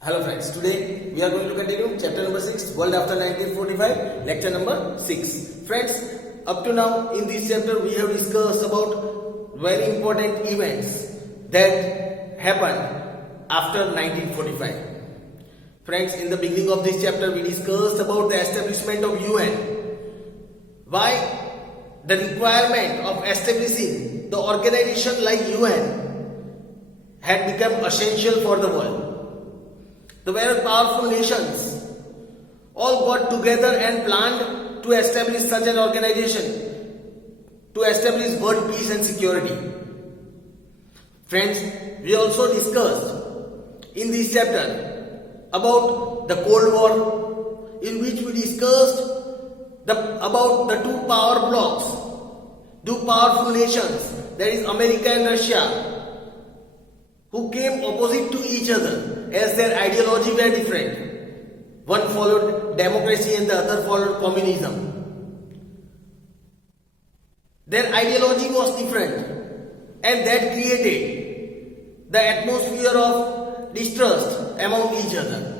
Hello friends, today we are going to continue chapter number 6, World After 1945, lecture number 6. Friends, up to now in this chapter we have discussed about very important events that happened after 1945. Friends, in the beginning of this chapter we discussed about the establishment of UN. Why the requirement of establishing the organization like UN had become essential for the world. The very powerful nations all got together and planned to establish such an organization to establish world peace and security. Friends, we also discussed in this chapter about the Cold War, in which we discussed about the two power blocks, two powerful nations, that is America and Russia, who came opposite to each other as their ideology were different. One followed democracy and the other followed communism. Their ideology was different, and that created the atmosphere of distrust among each other.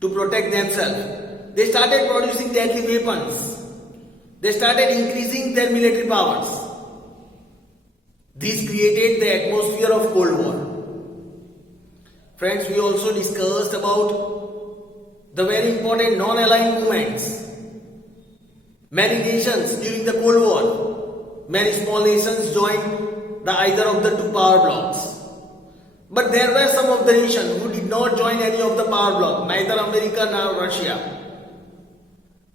To protect themselves, they started producing deadly weapons. They started increasing their military powers. This created the atmosphere of Cold War. Friends, we also discussed about the very important non-aligned movements. Many nations during the Cold War, many small nations joined either of the two power blocks. But there were some of the nations who did not join any of the power bloc, neither America nor Russia.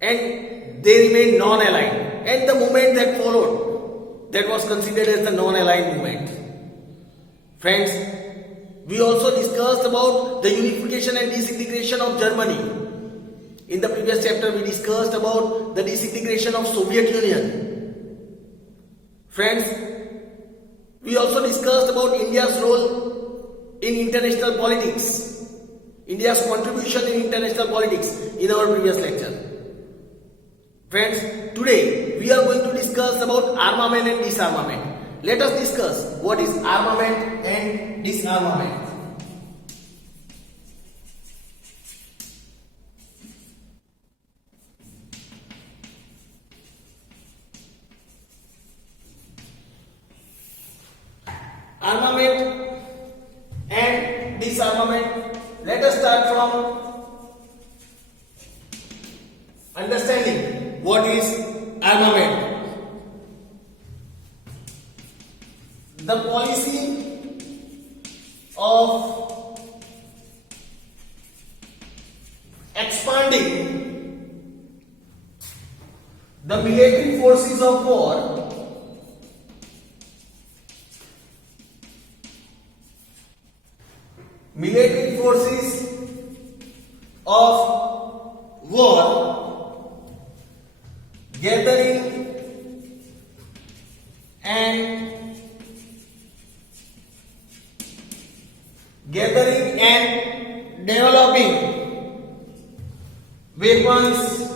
And they remained non-aligned. And the movement that followed, that was considered as the non-aligned movement. Friends, we also discussed about the unification and disintegration of Germany. In the previous chapter, we discussed about the disintegration of Soviet Union. Friends, we also discussed about India's role in international politics, India's contribution in international politics in our previous lecture. Friends, today we are going to discuss about armament and disarmament. Let us discuss what is armament and disarmament. Armament and disarmament. Let us start from understanding what is armament. The policy of expanding the military forces of war gathering and developing weapons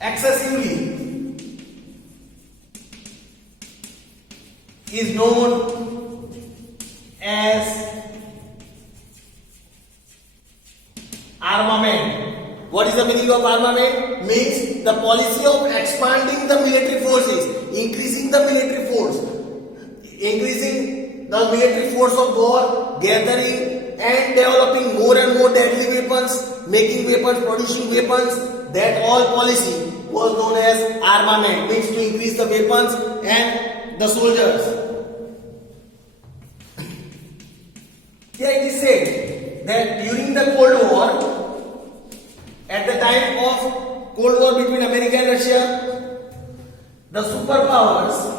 excessively is known as armament. What is the meaning of armament? Means the policy of expanding the military forces, increasing the military force of war, gathering and developing more and more deadly weapons, making weapons, producing weapons. That all policy was known as armament, means to increase the weapons and the soldiers. Here it is said that during the Cold War, at the time of Cold War between America and Russia, the superpowers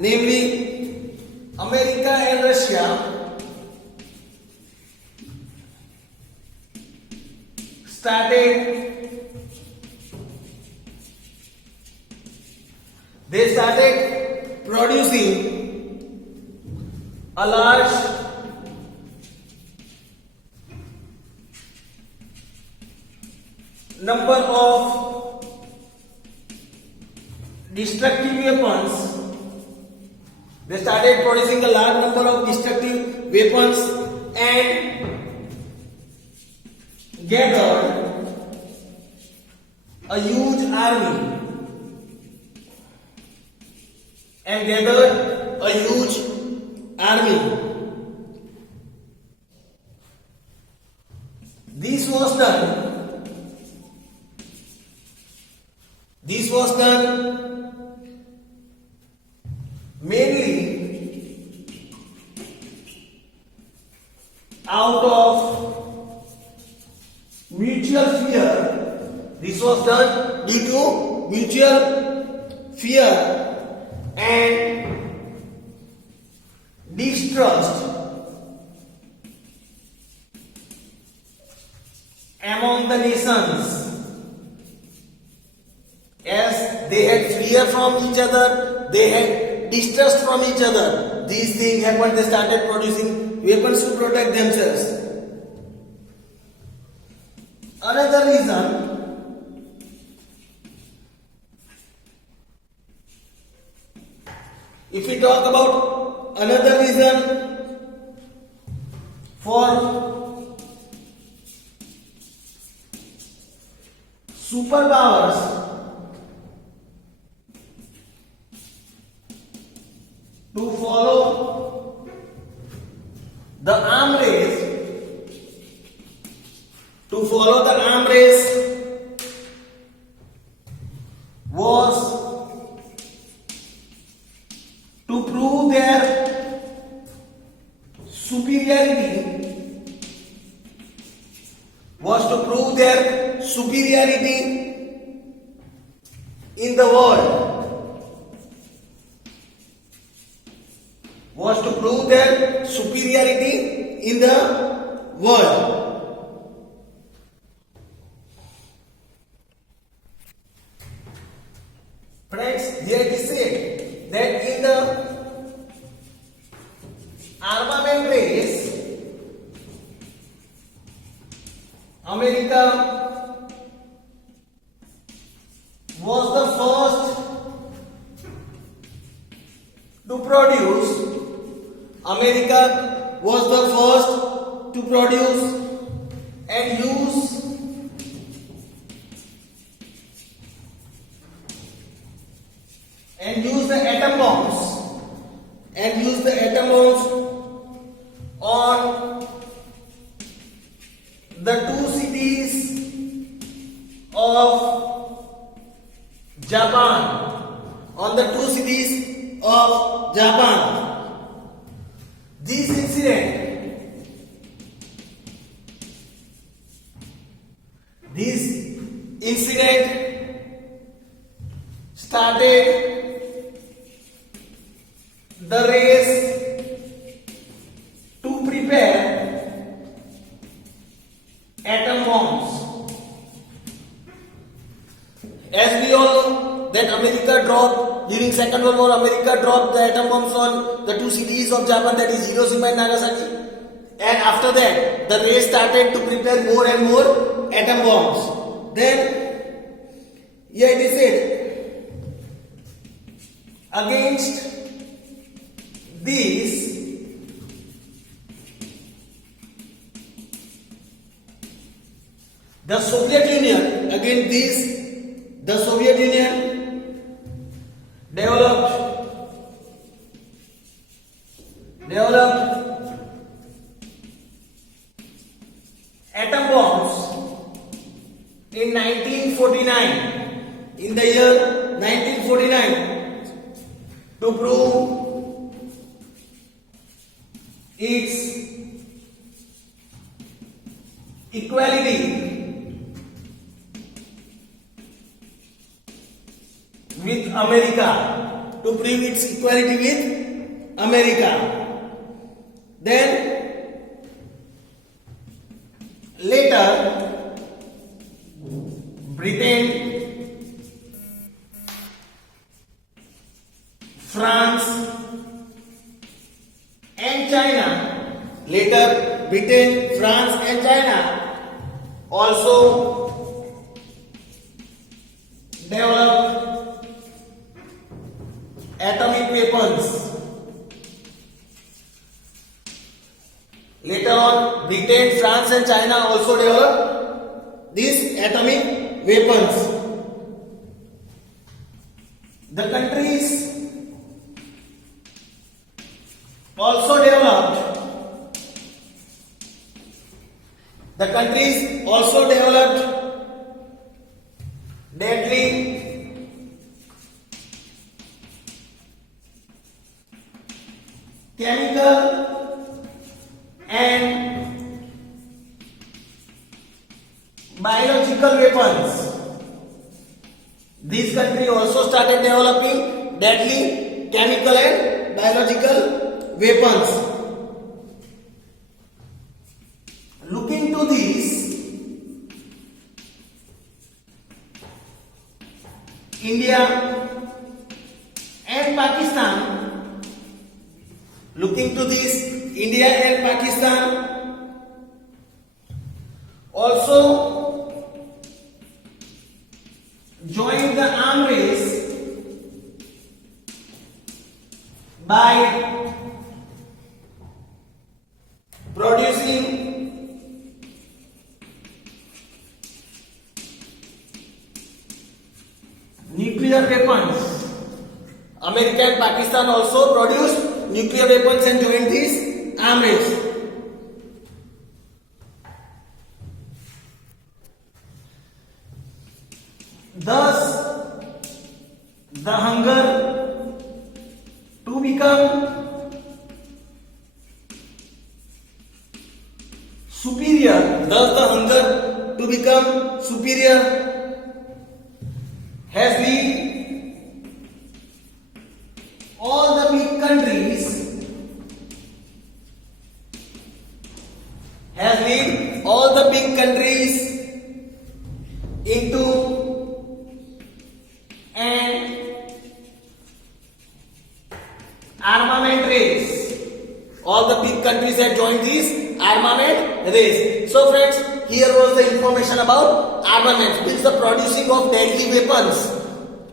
namely America and Russia, started producing a large number of destructive weapons. They started producing a large number of destructive weapons and gathered a huge army. This was done mainly out of mutual fear. This was done due to mutual fear and distrust among the nations. As they had fear from each other, they had distrust from each other. These things happened, they started producing weapons to protect themselves. Another reason if we talk about another reason for superpowers to follow the arm race, was to prove their superiority in the world. Friends, here it is said that in the armament race, America was the first to produce. And use the atom bombs on the two cities of Japan. This incident started the race to prepare atom bombs. As we all know that during Second World War, America dropped the atom bombs on the two cities of Japan, that is Hiroshima and Nagasaki. And after that, the race started to prepare more and more atom bombs. Then, here it is said, against this, the Soviet Union developed atom bombs in 1949, in the year 1949, to prove its equality with America. Then later Britain, France and China also developed atomic weapons. Later on, Britain, France and China also developed these atomic weapons. The countries also developed deadly chemical and biological weapons. These countries also started developing deadly chemical and biological weapons. Looking to this, India and Pakistan, also joined the arms race by producing nuclear weapons. America and Pakistan also produced nuclear weapons and joined this arms race. Thus, the hunger to become superior, has led all the big countries into an armament race. All the big countries have joined this armament race. So friends, here was the information about armaments, means the producing of deadly weapons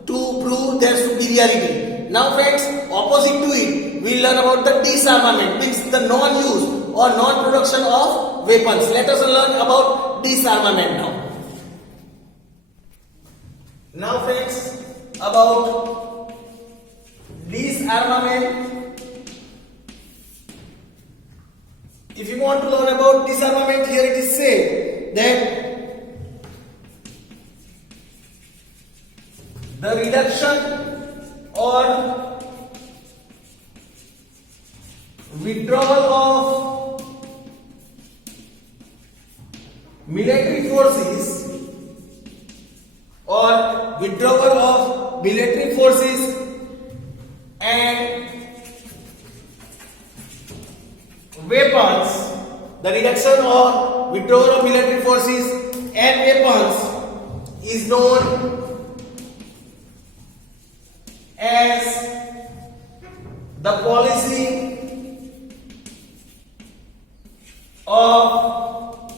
to prove their superiority. Now friends, opposite to it, we learn about the disarmament, means the non-use or non-production of weapons. Let us learn about disarmament now. Now friends, about disarmament. If you want to learn about disarmament, here it is said that the reduction or withdrawal of military forces and weapons, the reduction or withdrawal of military forces and weapons is known as the policy of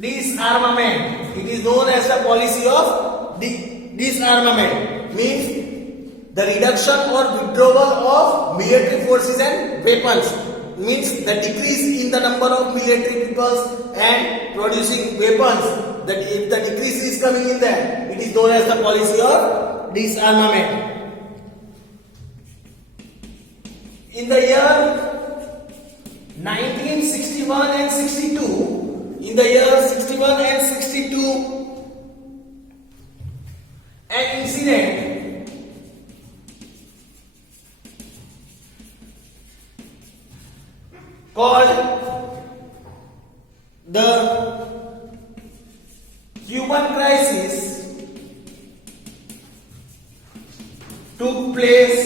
disarmament. It is known as the policy of disarmament, means the reduction or withdrawal of military forces and weapons, means the decrease in the number of military people and producing weapons. That if the decrease is coming in there, it is known as the policy of disarmament. In the year 1961 and 62, an incident called the Cuban crisis took place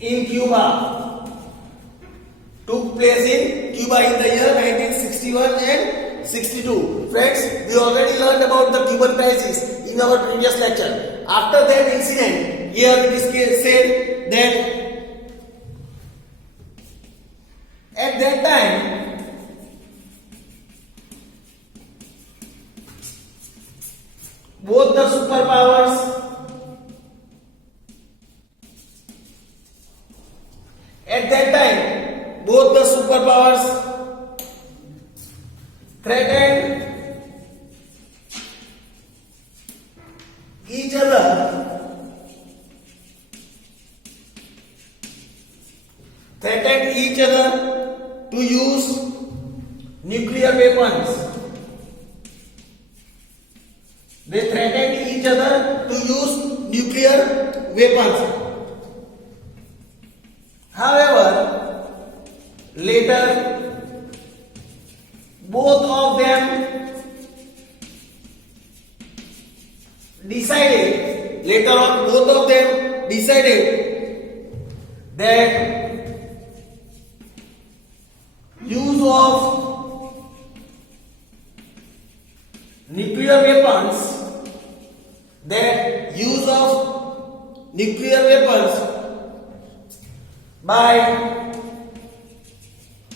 in Cuba. In the year 1961 and 62. Friends, we already learned about the Cuban crisis in our previous lecture. After that incident, here it is said that at that time both the superpower each other to use nuclear weapons. They threatened each other to use nuclear weapons. However, later both of them decided that use of nuclear weapons by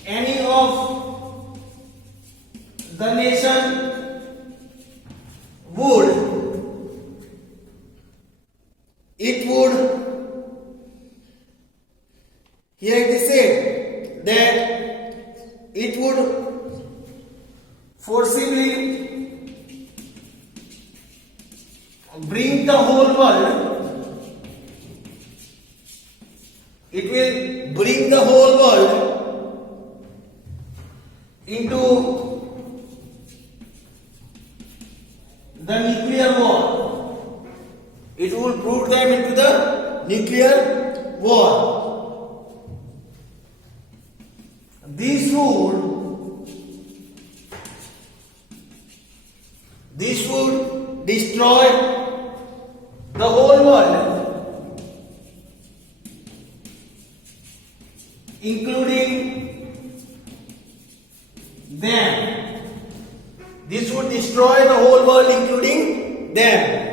any of the nation would here it is said that it would forcibly bring the whole world, into the nuclear war. It will put them into the nuclear war. This would destroy the whole world, including them. This would destroy the whole world, including them.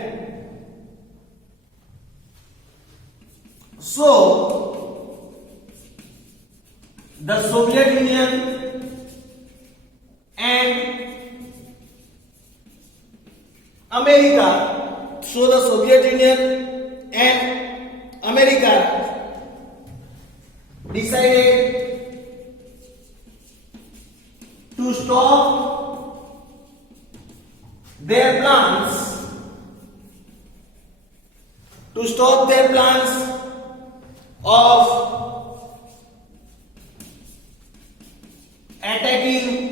So, the Soviet Union and America decided to stop their plans of attacking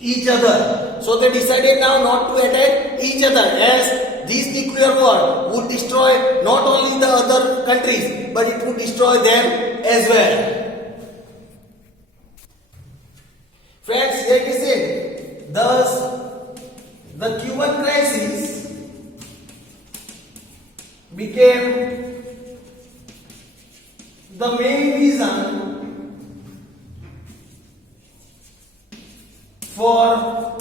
each other. So they decided now not to attack each other, as this nuclear war would destroy not only the other countries but it would destroy them as well. Friends, here it is said, thus the Cuban crisis became the main reason for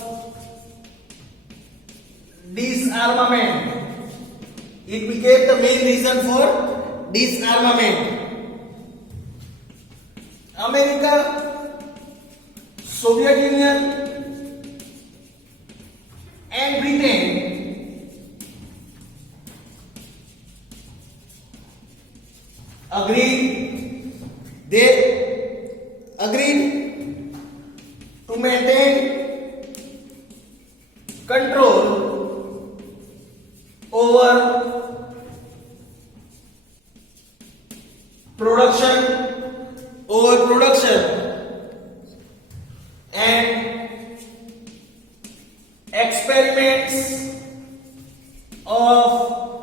disarmament. It became the main reason for disarmament. America, Soviet Union and Britain agreed to maintain control over production and experiments of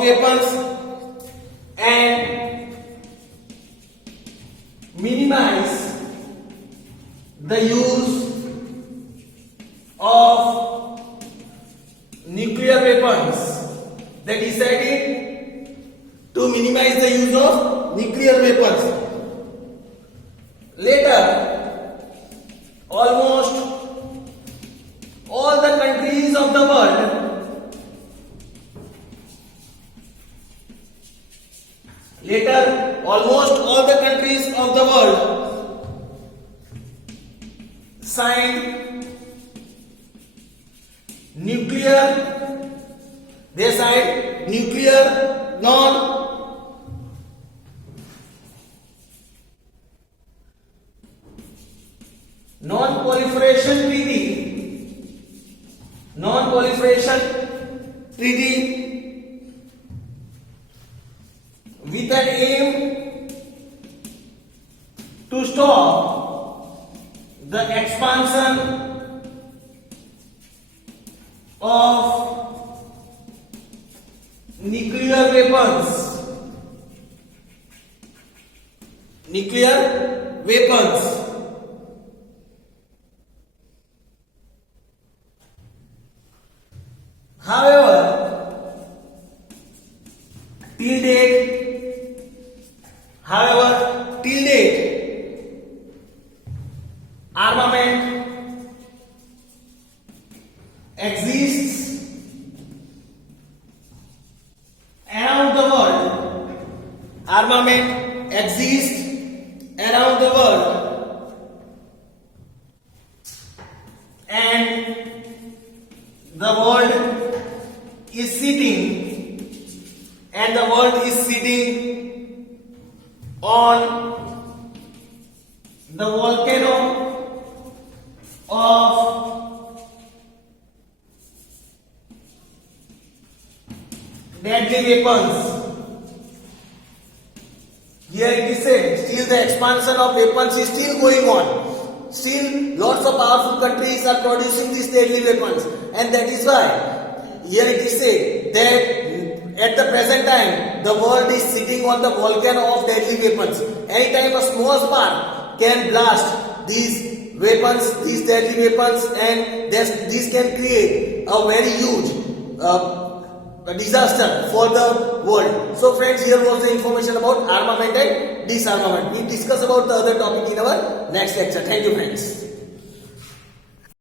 weapons and minimize the use of nuclear weapons. They decided to minimize the use of nuclear weapons. Later, almost all the countries of the world signed nuclear non Non-proliferation treaty with an aim to stop the expansion of nuclear weapons. However, till date, armament exists around the world. And the world is sitting on the volcano of deadly weapons. Here it is said, still the expansion of weapons is still going on. Still, lots of powerful countries are producing these deadly weapons, and that is why here it is said that at the present time the world is sitting on the volcano of deadly weapons. Anytime a small spark can blast these weapons, these deadly weapons, and this can create a very huge disaster for the world. So friends, here was the information about armament and disarmament. We discuss about the other topic in our next lecture. Thank you friends.